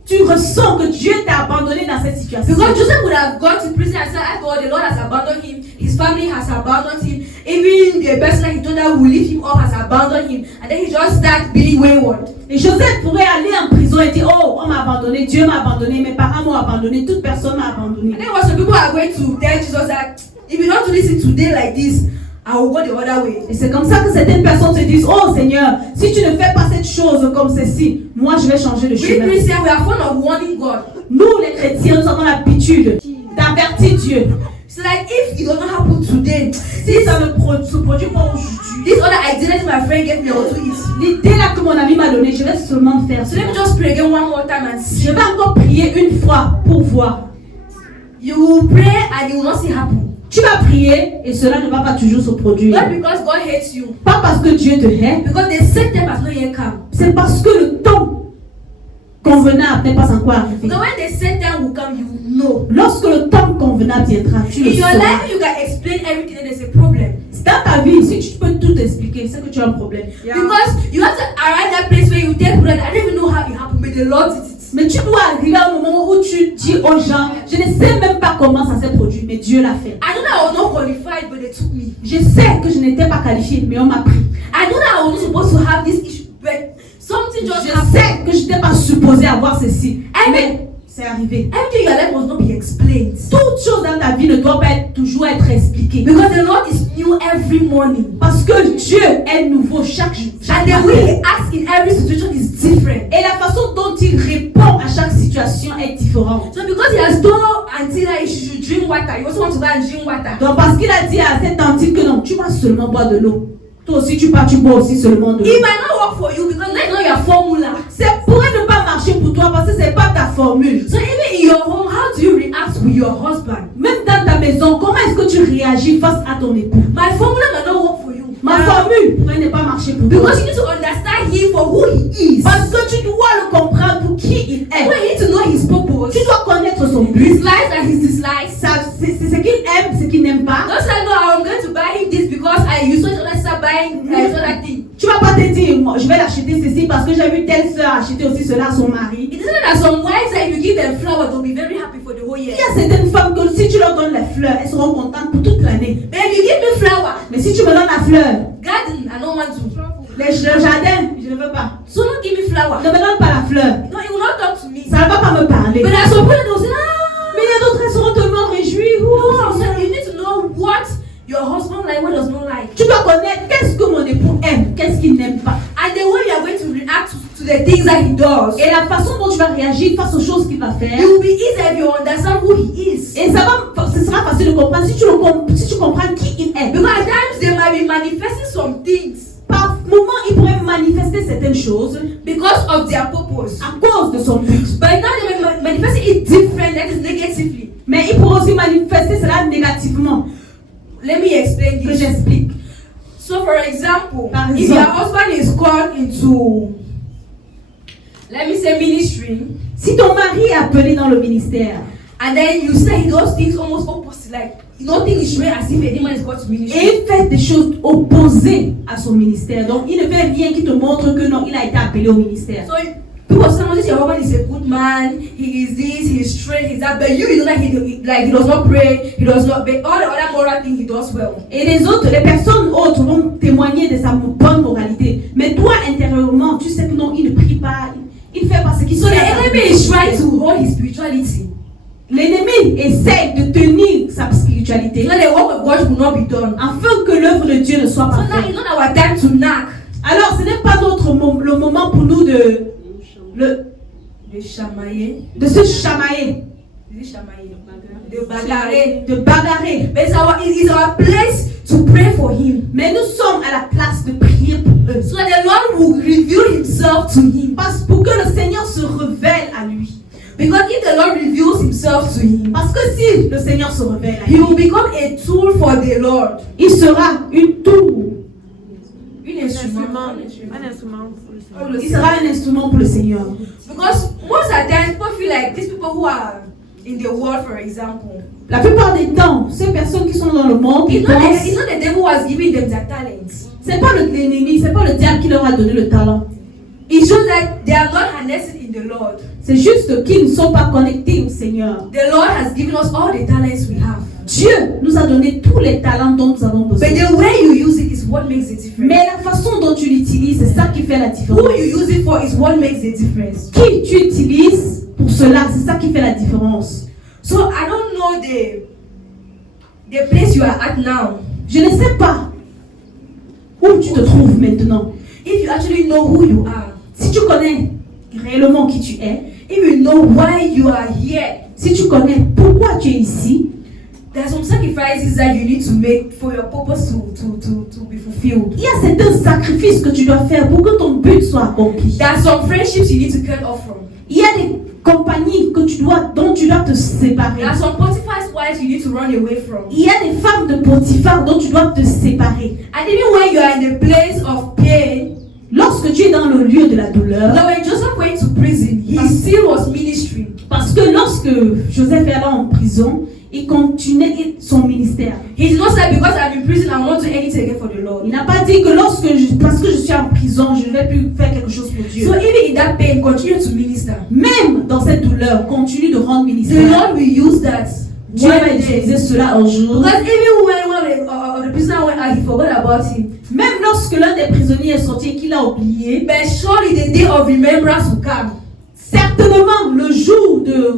tu ressens que Dieu t'a abandonné dans cette situation. Because Joseph would have gone to prison and said, I thought the Lord has abandoned him, his family has abandoned him, even the person that he told that will lift him up has abandoned him, and then he just starts being wayward. Et Joseph pourrait aller en prison et dire, oh, on m'a abandonné, Dieu m'a abandonné, mes parents m'ont abandonné, toute personne m'a abandonné. And then what some people are going to tell Jesus that if you don't do this today like this, I will go the other way. Et c'est comme ça que certaines personnes se disent, oh Seigneur, si tu ne fais pas cette chose comme ceci, moi je vais changer de We chemin. Christians, we are fond of warning God. Nous les chrétiens, nous avons l'habitude d'avertir Dieu. So like if it doesn't happen today, Si ça ne se produit pas aujourd'hui, this other idea that my friend gave me, I will do it. l'idée là que mon ami m'a donnée, je vais seulement faire So ça. let me just pray again one more time and see. Je vais encore prier une fois pour voir. You will pray and you will not see it happen. Tu vas prier et cela ne va pas toujours se produire. Not because God hates you, Pas parce que Dieu te hait, because the set time has not yet come. c'est parce que le temps convenable n'est pas encore arrivé. So when the set time will come, you will know. Lorsque le temps convenable viendra, tu le In your sauras. life, you can explain everything and there's a problem. Dans ta vie, si tu peux tout expliquer, c'est que tu as un problème. Because you have to arrive at that place where you tell people that I don't even know how it happened, but the Lord did it. Mais tu dois arriver à un moment où tu dis aux gens, je ne sais même pas comment ça s'est produit, mais Dieu l'a fait. I know that I was not qualified, but they took me. Je sais que je n'étais pas qualifiée, mais on m'a pris. I know that I was not supposed to have this issue, but something just Je happened. sais que je n'étais pas supposée avoir ceci, mais c'est arrivé. Everything in your life must not be explained. Toute chose dans ta vie ne doit pas toujours être expliquée. Because the Lord is new every morning. Parce que Dieu est nouveau chaque jour. And the way He acts in every situation is different. Et la façon dont il répond à chaque situation est différente. So because He has told Auntie that she should drink water, you also want to go and drink water. Donc parce qu'il a dit à cette tante que non, tu vas seulement boire de l'eau. Toi aussi tu pars, tu bois aussi seulement de l'eau. It might not work for you because that's not your formula. C'est pourrait ne pas marcher pour toi parce que c'est pas ta formule. So even in your home, how do you react with your husband? Même dans ta maison, comment est-ce que tu réagis face à ton époux? My formula might not work for you. Ma formule pourrait ne pas marcher pour toi. Because you need to understand Him for who He is. Parce que tu dois le comprendre pour qui il est. You need to know His purpose, Tu dois connaître son but. His likes and His dislikes. C'est ce qu'il aime, ce qu'il n'aime pas. Don't say no, I'm going to buy him this because you saw each other start buying other thing. Tu vas pas te dire, moi, je vais l'acheter ceci parce que j'ai vu telle soeur acheter aussi cela à son mari. It isn't that some wives that if you give them flower, they'll be very happy for the whole year. Il y a certaines femmes que si tu leur donnes les fleurs, elles seront contentes pour toute l'année. But if you give me flower, Mais si tu me donnes la fleur, garden, I don't want to. le jardin, je ne veux pas. So don't give me flower. Ne me donne pas la fleur. No, he will not talk to me. Ça ne va pas me parler. But there are some people that will say, Mais il y a d'autres, elles seront tellement réjouies. no. So you need to know what your husband like, what does not like. Tu dois connaître qu'est-ce que mon époux aime, qu'est-ce qu'il n'aime pas. And the way you are going to react to the things that he does, Et la façon dont tu vas réagir face aux choses qu'il va faire. it will be easy if you understand who he is. Et ce sera facile de comprendre si tu comprends qui il est. Because at times they might be manifesting some things Par moment, il pourrait manifester certaines choses because of their purpose. à cause de son but. But now they may manifesting it different, that is negatively. Mais il pourrait aussi manifester cela négativement. Let me explain Que this. j'explique. So, for example, Par if exemple. your husband is called into, let me say, ministry, Si ton mari est appelé dans le ministère and then you say he does things almost opposite, like nothing is showing as if any man is called to et ministry. il fait des choses opposées à son ministère, donc il ne fait rien qui te montre que non, il a été appelé au ministère. So people say your husband is a good man, he is this, he is straight, he is that, but you know that he does not pray, he does not, but all the other moral things he does well. Et les personnes autres vont témoigner de sa bonne moralité. Mais toi, intérieurement, tu sais que non, il ne prie pas. Il fait parce qu'il So the enemy is trying to hold his spirituality. L'ennemi essaie de tenir sa spiritualité So that the work of God will not be done. afin que l'œuvre de Dieu ne soit So pas now faite. it's not our time to knock. Alors, ce n'est pas le moment pour nous de De se chamailler, de bagarrer. de bagarrer. But it is our place to pray for him. Mais nous sommes à la place de prier pour eux. So that the Lord will reveal himself to him. Pour que le Seigneur se révèle à lui. Because if the Lord reveals himself to him, Parce que si le Seigneur se révèle à he will lui, become a tool for the Lord. il sera une tour. Un instrument. Un instrument pour le Seigneur. Il sera un instrument pour le Seigneur. Because most of the time, people feel like these people who are in the world, for example, La plupart des temps, ces personnes qui sont dans le monde, ils it's not pensent, the devil who has given them their talents. c'est pas l'ennemi, c'est pas le diable qui leur a donné le talent. It shows that they are not harnessed in the Lord. C'est juste qu'ils ne sont pas connectés au Seigneur. The Lord has given us all the talents we have. Dieu nous a donné tous les talents dont nous avons besoin. But the way you use it is what makes the difference. Mais la façon dont tu l'utilises, c'est ça qui fait la différence. Who you use it for is what makes the difference. Qui tu utilises pour cela, c'est ça qui fait la différence. So I don't know the place you are at now. Je ne sais pas où tu te trouves maintenant. If you actually know who you are, Si tu connais réellement qui tu es, if you know why you are here, si tu connais pourquoi tu es ici, there are some sacrifices that you need to make for your purpose to be fulfilled. il y a certains sacrifices que tu dois faire pour que ton but soit accompli. There are some friendships you need to cut off from. Il y a des compagnies dont tu dois te séparer. There are some Potiphar's wives you need to run away from. Il y a des femmes de Potiphar dont tu dois te séparer. And even when you are in the place of pain, Lorsque tu es dans le lieu de la douleur, now when Joseph went to prison, he still was ministering. parce que lorsque Joseph est allé en prison, il continuait son ministère. He did not say because I'm in prison, I will not do anything again for the Lord. Il n'a pas dit que parce que je suis en prison, je ne vais plus faire quelque chose pour Dieu. So even in that pain, continue to minister. Même dans cette douleur, continue de rendre The ministère. Lord will use that. Dieu va utiliser cela un jour. Because even when one of the prisoner went out, he forgot about him. Même lorsque l'un des prisonniers est sorti et qu'il a oublié, But surely the day of remembrance will come. certainement le jour de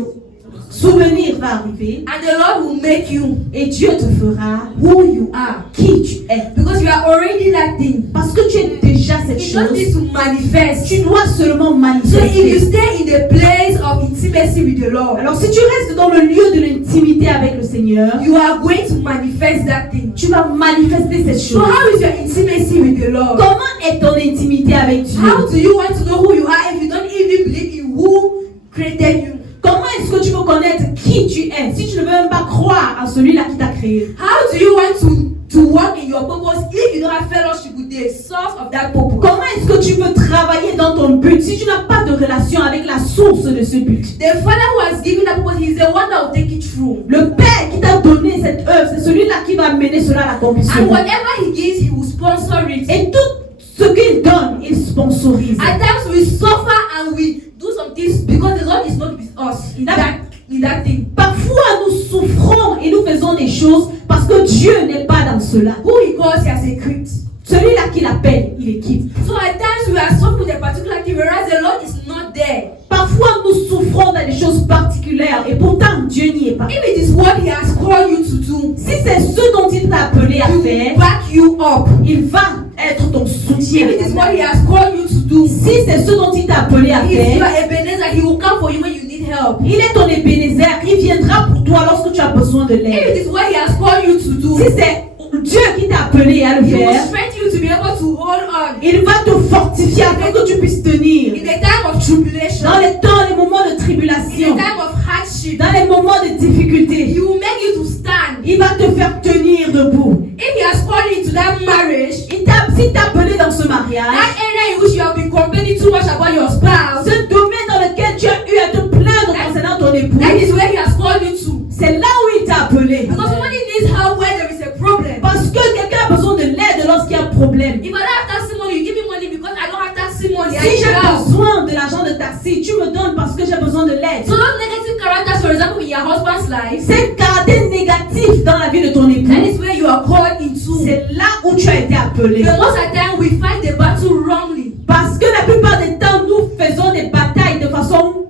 souvenir va arriver And the Lord will make you et Dieu te fera who you are. qui tu es. Because you are already that thing. Parce que tu es déjà cette It just needs chose. to manifest. Tu dois seulement So if you manifester. stay in the place of intimacy with the Lord, Alors si tu restes dans le lieu de l'intimité avec le Seigneur, you are going to manifest that thing. tu vas manifester cette So chose. how is your intimacy with the Lord? Comment est ton intimité avec Dieu? How do you want to know who you are if you don't even believe in who created you? Comment est-ce que tu peux connaître qui tu es si tu ne veux même pas croire en celui-là qui t'a créé? How do you want to walk in your purpose if you don't have fellowship with the source of that purpose? Comment est-ce que tu peux travailler dans ton but si tu n'as pas de relation avec la source de ce but? The Father who has given that purpose, He is the one that will take it through. Le Père qui t'a donné cette œuvre, c'est celui-là qui va mener cela à And l'accomplissement. whatever He gives, He will sponsor it. Et tout ce qu'il donne, il sponsorise. At times we suffer and we do some things because the Lord is not with us in that thing. Parfois, nous souffrons et nous faisons des choses parce que Dieu n'est pas dans cela. Who He calls, He has equipped. Celui-là qui l'appelle, il équipe. So at times we are suffering with a particular thing, whereas the Lord is not there. Parfois, nous souffrons dans des choses particulières et pourtant Dieu n'y est pas. If it is what He has called you to do, Si c'est ce dont il t'a appelé à He will faire, back you up. il va être ton soutien. If it is what He has called you to do, Si c'est ce dont il t'a appelé à He is your faire, Ebenezer. He will come for you when you need help. il est ton Ebenezer, il viendra pour toi lorsque tu as besoin de If l'aide. it is what He has called you to do, Si c'est Dieu qui t'a appelé à le He will faire. strengthen you to be able to hold on. Il va te fortifier afin que tu puisses tenir. In the time of tribulation, Dans les temps, les moments de in the tribulation, time of hardship, dans les moments de difficulté, He will make you to stand. il va te faire tenir debout. If He has called you into that marriage, Si t'a appelé dans ce mariage, that area in which you have been complaining too much about your spouse, ce domaine dans lequel tu as eu à te plaindre concernant ton époux, that is where He has called you to. c'est là où il t'a appelé. Because somebody needs help where there is a problem. Parce que quelqu'un a besoin de l'aide lorsqu'il y a un problème. If I don't have taxi money, you give me money because I don't have taxi money. I Si need j'ai help. besoin de l'argent de taxi, tu me donnes parce que j'ai besoin de l'aide. So those negative characters, for example, in your husband's life, C'est caractère négatif dans la vie de ton that époux. is where you are called into. C'est là où tu as été appelé. The most of the time we fight the battle wrongly. Parce que la plupart des temps, nous faisons des batailles de façon...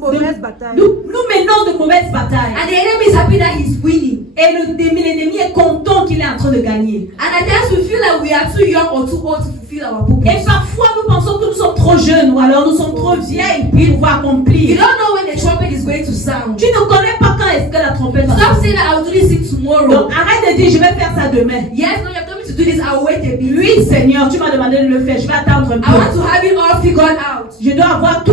Mauvaise bataille. Nous menons de mauvaises batailles. And the enemy is happy that he's winning. Et l'ennemi est content qu'il est en train de gagner. And at times we feel like we are too young or too old to fulfill our Et purpose. parfois, nous pensons que nous sommes trop jeunes ou alors nous sommes trop vieilles pour pouvoir You accomplir. don't know when the trumpet is going to sound. Tu ne connais pas quand est-ce que la trompette va Stop sonner. saying that I'll do this thing tomorrow. Donc arrête de dire je vais faire ça demain. Yes, no, you have told me to do this. I'll wait a bit. Oui, Seigneur, tu m'as demandé de le faire. Je vais attendre un I want peu. to have it all figured out. Je dois avoir tout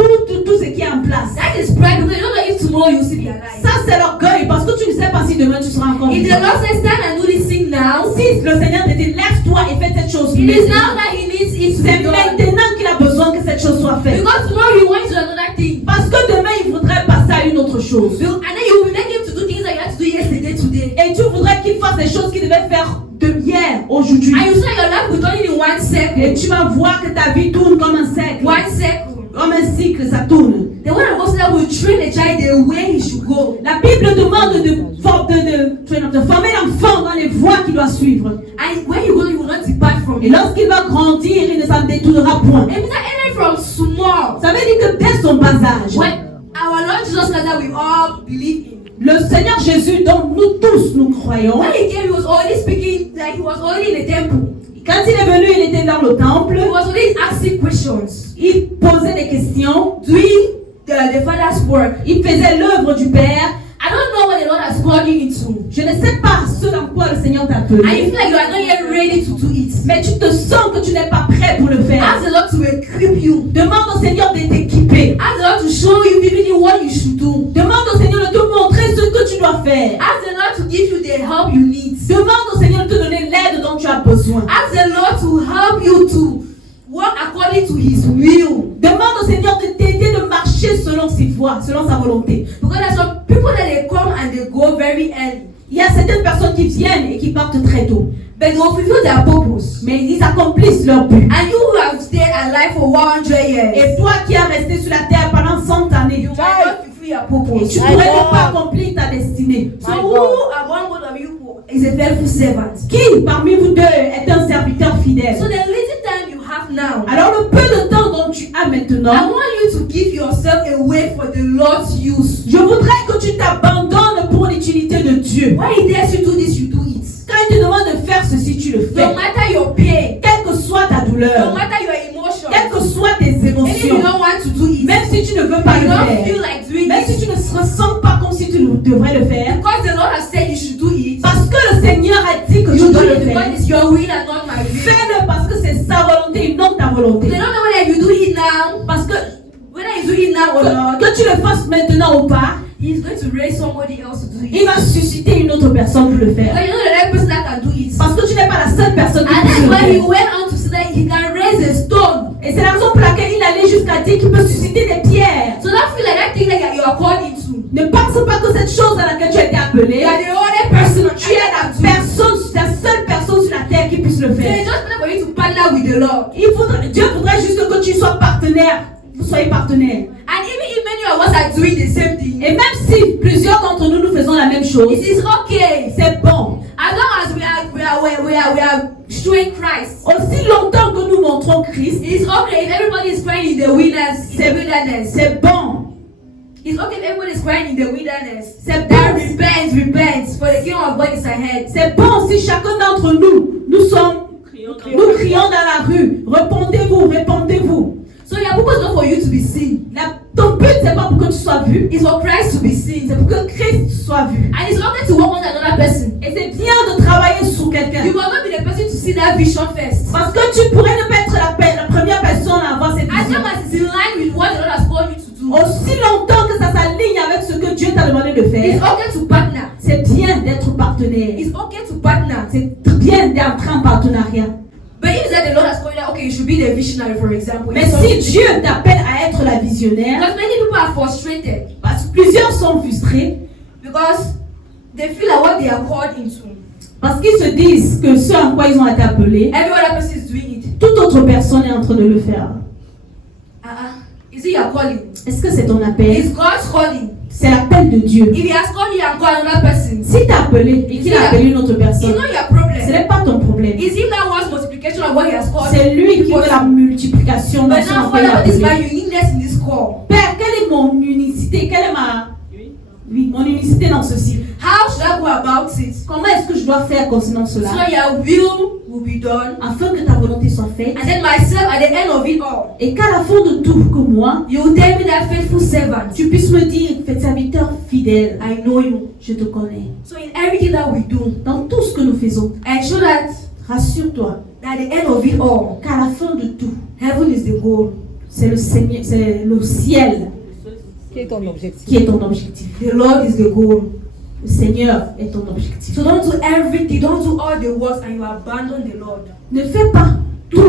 ce qui est en place. That is pride because you don't know if tomorrow you'll still be alive. Ça, c'est l'orgueil parce que tu ne sais pas si demain tu seras encore If the vivant. Lord says stand and do this thing now, Si le Seigneur te dit lève-toi et fais cette chose, it is maintenant. now that He needs it to C'est be done. maintenant qu'il a besoin que cette chose soit faite. Because tomorrow He wants to do another thing. Parce que demain, il voudrait passer à une autre chose. And then you will make Him to do things that you had to do yesterday, today. Et tu voudrais qu'il fasse des choses qu'il devait faire de hier, aujourd'hui. And you say your life will turn in one Et second. tu vas voir que ta vie tourne comme un cercle. One second. Comme un cycle, ça tourne. The word of God says that will train a child the way he should go. La Bible demande de former l'enfant dans les voies qu'il doit suivre. And when he goes, he will not depart from Et it. lorsqu'il va grandir, il ne s'en détournera point. It means that even from small, Ça veut dire que dès son bas âge, when our Lord Jesus Christ that we all believe in, le Seigneur Jésus, dont nous tous nous croyons, when he came, he was already speaking like he was already in the temple. quand il est venu, il était dans le temple, He was already asking questions, il posait des questions, doing the Father's work. il faisait l'œuvre du Père. I don't know what the Lord has called you into, Je ne sais pas ce dans quoi le Seigneur t'a and you appelé, feel like you are not yet ready to do it. mais tu te sens que tu n'es pas prêt pour le faire. Ask the Lord to equip you. Demande au Seigneur de t'équiper. Ask the Lord to show you vividly what you should do. Demande au Seigneur de te montrer ce que tu dois faire. Ask the Lord to give you the help you need. Demande au Seigneur de te donner l'aide dont tu as besoin. Ask the Lord to help you to walk according to His will. Demande au Seigneur de t'aider de marcher selon ses voies, selon sa volonté. Because there's some people that they come and they go very early, Il y a certaines personnes qui viennent et qui partent très tôt, but they will fulfill their purpose. mais ils accomplissent leur but. And you who have stayed alive for 100 years, Et toi qui as resté sur la terre pendant 100 années, you might not fulfill your et purpose. tu pourrais ne pas accomplir ta destinée. So who among both of you is a faithful servant? Qui parmi vous deux est un serviteur fidèle? So the little time you have now, Alors le peu de temps dont tu as I maintenant, want you to give yourself away for the Lord's use. je voudrais que tu t'abandonnes pour l'utilité de Dieu. When He tells you to do this, you do it. Quand il te demande de faire ceci, tu le No fais. matter your pain, Quelle que soit ta no douleur, matter your emotions, quelles que soient tes even if you émotions, don't want to do it, même si tu ne veux pas you le don't feel faire, like doing même si it, tu ne te ressens pas comme si tu devrais le faire, because the Lord has said you should do it, parce que le Seigneur a dit que you tu do dois le it faire, because it's your will and not my will. fais-le parce que c'est sa volonté et non ta volonté. They don't know whether you do it now, Parce que whether you do it now or not. que tu le fasses maintenant ou pas, He's going to raise somebody else to do il it. va susciter une autre personne pour le faire. Because you know the right person that can do it. Parce que tu n'es pas la seule personne qui And peut that's le why he faire. went on to say that he can raise a stone. Et c'est la raison pour laquelle il allait jusqu'à dire qu'il peut susciter des pierres. So don't feel like that thing that you are called into. Ne pense pas que cette chose à laquelle tu as été appelé, You are the only person on tu es earth la that can do it. personne, la seule personne sur la terre qui puisse le So faire. it's just better for you to partner with the Lord. Dieu voudrait juste que tu sois partenaire. Vous soyez partenaire. And even if many of us are doing the same thing, Et même si plusieurs d'entre nous faisons la même chose, it is okay. c'est bon. As long as we are showing Christ. Aussi longtemps que nous montrons Christ, It's okay if everybody is crying in the wilderness. c'est bon. It's okay if everybody is crying in the wilderness. C'est That bon. repent, for the kingdom of God is ahead. C'est bon si chacun d'entre nous crions dans la rue. Répondez-vous, répondez-vous. So your purpose is not for you to be seen. Ton but, c'est pas pour que tu sois vu, It's for Christ to be seen. c'est pour que Christ soit vu. And it's okay to work on another person. Et c'est bien de travailler sur quelqu'un. You must that vision first. Parce que tu pourrais ne pas être la première personne à avoir cette As vision. long as it's in line with what the Lord has called you to do, Aussi longtemps que ça s'aligne avec ce que Dieu t'a demandé de it's faire, okay to partner. c'est bien d'être partenaire. It's okay to partner. C'est bien d'entrer en partenariat. But if that the Lord has called you, that, okay, you should be the visionary, for example. Mais si Dieu t'appelle à être la visionnaire, Because many people are frustrated parce que plusieurs sont frustrés, because they feel like what they are called into, parce qu'ils se disent que ce en quoi ils ont été appelés, every other person is doing it. toute autre personne est en train de le faire. Is it your calling? Est-ce que c'est ton appel? It's God's calling. C'est l'appel de Dieu. If He has called you and called another person, Si t'as appelé et qu'il a appelé une autre it's personne, not your ce problem. n'est pas ton problème. It's Him that wants multiplication of what He has called. C'est lui qui veut la multiplication dans But son now, appel. Father, what is my uniqueness in this call? Père, quelle est mon unicité? Quelle est mon unicité dans ceci? How should I go about it Comment est-ce que je dois faire concernant so cela? that Your will be done? Afin que ta volonté soit faite. And then myself, at the end of it all, Et qu'à la fin de tout, que moi, You will tell me that faithful servant, tu puisses me dire, faites serviteur fidèle, I know you. je te connais. So in everything that we do, Dans tout ce que nous faisons, ensure that rassure-toi at the end of it all, qu'à la fin de tout, heaven is the goal. c'est le Seigneur, c'est le ciel Qui est ton objectif? qui est ton objectif. The Lord is the goal. Le Seigneur est ton objectif. So don't do everything, don't do all the works and you abandon the Lord. Ne fais pas tous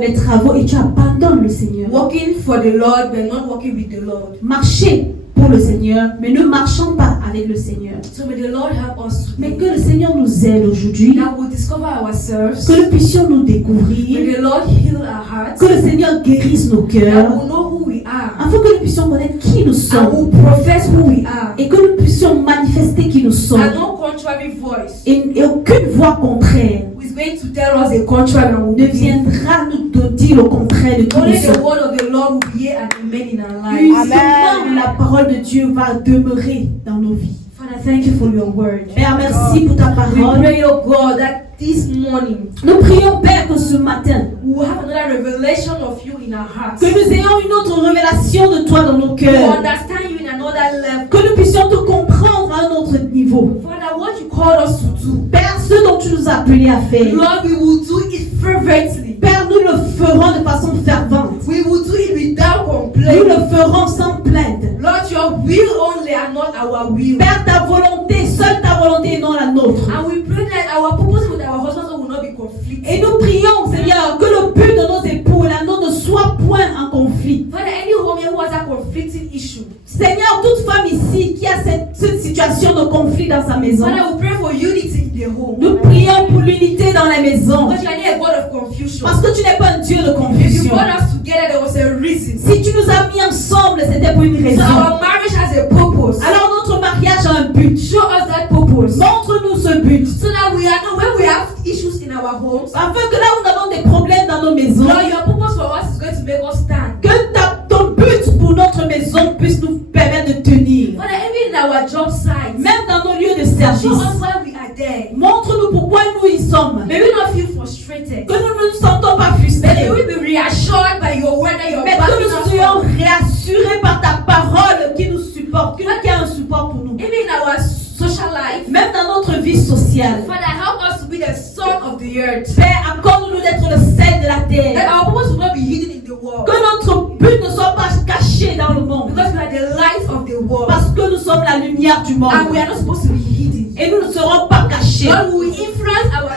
les travaux et tu abandonnes le Seigneur. Working for the Lord but not working with the Lord. Marcher pour le Seigneur, mais ne marchons pas avec le Seigneur. So may the Lord help us Mais today. que le Seigneur nous aide aujourd'hui, That we'll discover ourselves. que nous puissions nous May découvrir, the Lord heal our hearts. que le Seigneur guérisse nos That cœurs, we'll know who we are. afin que nous puissions connaître qui nous And sommes we'll profess who we are. et que nous puissions manifester qui nous sommes. And no contrary voice Et aucune voix contraire who is going to tell us the contrary and we'll ne believe. viendra nous dire le contraire de qui nous Only the sommes. word of the Lord will be yea and amen in our lives. Uniquement la parole de Dieu va demeurer dans nos vies. Father, thank you for your word. Père, merci pour ta We parole. pray, oh God, that this morning Nous prions, Père, que ce matin, we will have another revelation of you in our hearts. que nous ayons une autre révélation de toi dans nos To cœurs. understand you in another level. Que nous puissions te comprendre à un autre niveau. Father, what you called us to do, Père, ce dont tu nous as appelés à faire. Lord, we will do it fervently. Père, nous le ferons de façon fervente. We will do it without Nous complaint. le ferons sans plainte. Lord, your will only and not our will. Père, ta volonté, seule ta volonté et non la nôtre. And we pray that our purpose with our husbands will not be conflicted. Et nous prions, Seigneur, que le but de nos époux et la nôtre ne soit point en conflit. Father, any home here who has a conflicting issue, Seigneur, toute femme ici qui a cette situation de conflit dans sa maison, Father, we pray for unity in the home. nous prions pour l'unité dans la maison. Because you are not a God of confusion. Parce que tu n'es pas un Dieu de If you confusion. brought us together, there was a reason. Si tu nous as mis ensemble, c'était pour une So raison. our marriage has a purpose. Alors notre mariage a un but. Show us that purpose. Montre-nous ce but. So that we are not, when we have issues in our homes, Afin que là où nous avons des problèmes dans nos maisons, Lord, your purpose for us is going to make us stand. que ton but pour notre maison puisse nous permettre de tenir. Father, even in our job sites, Même dans nos lieux de show service. us why we are there. Montre-nous pourquoi nous y sommes. May we not feel frustrated. Que nous ne nous sentons pas May frustrés. we be reassured by your word that you're Mais que backing nous us soyons up. réassurés par ta parole qui nous supporte. Qu'il y a un support pour nous. Even in our social life, Même dans notre vie sociale. Father, help us to be the salt of the earth. Père, accorde-nous d'être le sel de la That terre. our purpose will not be hidden in the world. Que notre but ne soit pas caché dans le monde. Because we are the light of the world. Parce que nous sommes la lumière du monde. And we are not supposed to be hidden. Et nous ne serons pas cachés. Lord, we will influence our